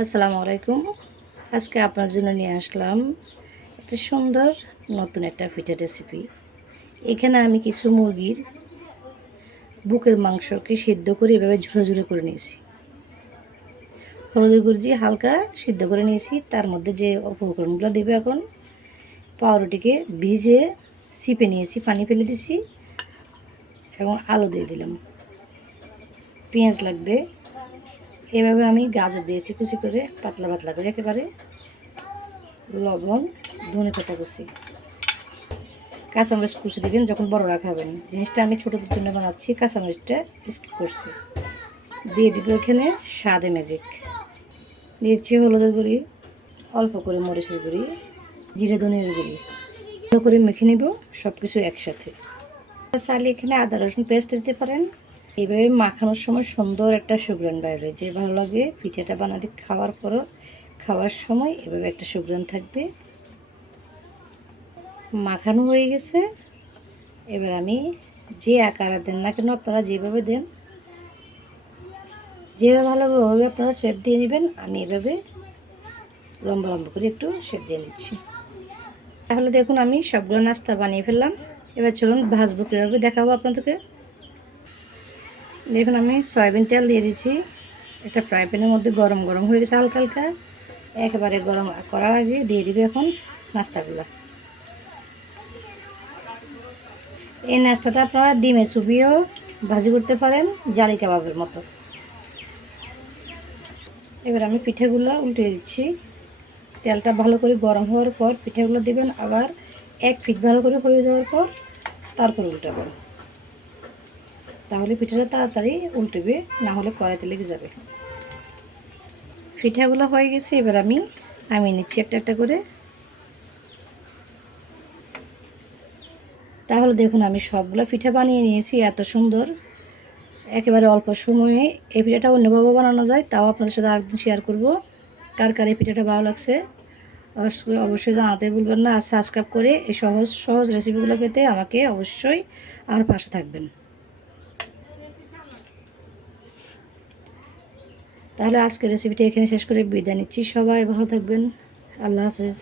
আসসালামু আলাইকুম। আজকে আপনার জন্য নিয়ে আসলাম একটা সুন্দর নতুন একটা পিঠা রেসিপি এখানে আমি কিছু মুরগির বুকের মাংসকে সিদ্ধ করে এভাবে ঝুড়ো ঝুড়ো করে নিয়েছি। হলুদের গুঁড়ো দিয়ে হালকা সিদ্ধ করে নিয়েছি। তার মধ্যে যে উপকরণগুলো দেবে এখন, পাউরুটিকে ভিজে চিপে নিয়েছি, পানি ফেলে দিছি এবং আলু দিয়ে দিলাম। পেঁয়াজ লাগবে এভাবে আমি গাজর দিয়েছি কুচি করে, পাতলা পাতলা করে একেবারে লবণ, ধনে পাতা কুচি। কাঁচামরিচ কুচি দেবেন যখন বড়রা খাবেন জিনিসটা আমি ছোটোদের জন্য বানাচ্ছি, কাঁচামরিচটা স্কিপ করছি। দিয়ে দিব এখানে স্বাদে ম্যাজিক দিয়েছি হলুদের গুঁড়ি, অল্প করে মরিচের গুঁড়ি, জিরে ধনের গুঁড়ি। ভালো করে মেখে নিব সব কিছু একসাথে। চাইলে এখানে আদা রসুন পেস্ট দিতে পারেন। এইভাবে মাখানোর সময় সুন্দর একটা সুগ্রান বাইরে যে ভালো লাগে পিঠাটা বানাতে খাওয়ার পরও খাওয়ার সময় এভাবে একটা সুগ্রান থাকবে। মাখানো হয়ে গেছে। এবার আমি যে আকারে দেন না কেন আপনারা যেভাবে দেন, যেভাবে ভালো হবে ওভাবে আপনারা শেপ দিয়ে নেবেন। আমি এভাবে লম্বা লম্বা করে একটু শেপ দিয়ে নিচ্ছি। তাহলে দেখুন আমি সবগুলো নাস্তা বানিয়ে ফেললাম। এবার চলুন ভাজবো কীভাবে দেখাবো আপনাদেরকে। দেখুন, আমি সয়াবিন তেল দিয়ে দিচ্ছি। এটা ফ্রাই প্যানের মধ্যে গরম গরম হয়ে গেছে হালকা হালকা। একেবারে গরম করার আগে দিয়ে দিবে এখন নাস্তাগুলো। এই নাস্তাটা আপনারা ডিমে চুবিয়েও ভাজি করতে পারেন, জালি কাবাবের মতো। এবার আমি পিঠেগুলো উল্টে দিচ্ছি। তেলটা ভালো করে গরম হওয়ার পর পিঠেগুলো দেবেন, আবার এক ফিট ভালো করে হয়ে যাওয়ার পর তারপর উল্টাবেন। তাহলে পিঠাটা তাড়াতাড়ি উল্টেবে, না হলে কড়াইতে লেগে যাবে। পিঠাগুলো হয়ে গেছে, এবার আমি আমি নিচ্ছি একটা একটা করে। তাহলে দেখুন, আমি সবগুলো পিঠা বানিয়ে নিয়েছি, এত সুন্দর। একেবারে অল্প সময়ে এই পিঠাটা অন্যভাবে বানানো যায়, তাও আপনাদের সাথে আরেকদিন শেয়ার করব, কার কার এই পিঠাটা ভালো লাগছে। অবশ্যই অবশ্যই জানাতে ভুলবেন না, আর সাবস্ক্রাইব করে এই সহজ সহজ রেসিপিগুলো পেতে আমাকে অবশ্যই আমার পাশে থাকবেন। তাহলে আজকের রেসিপিটা এখানে শেষ করে বিদায় নিচ্ছি। সবাই ভালো থাকবেন। আল্লাহ হাফেজ।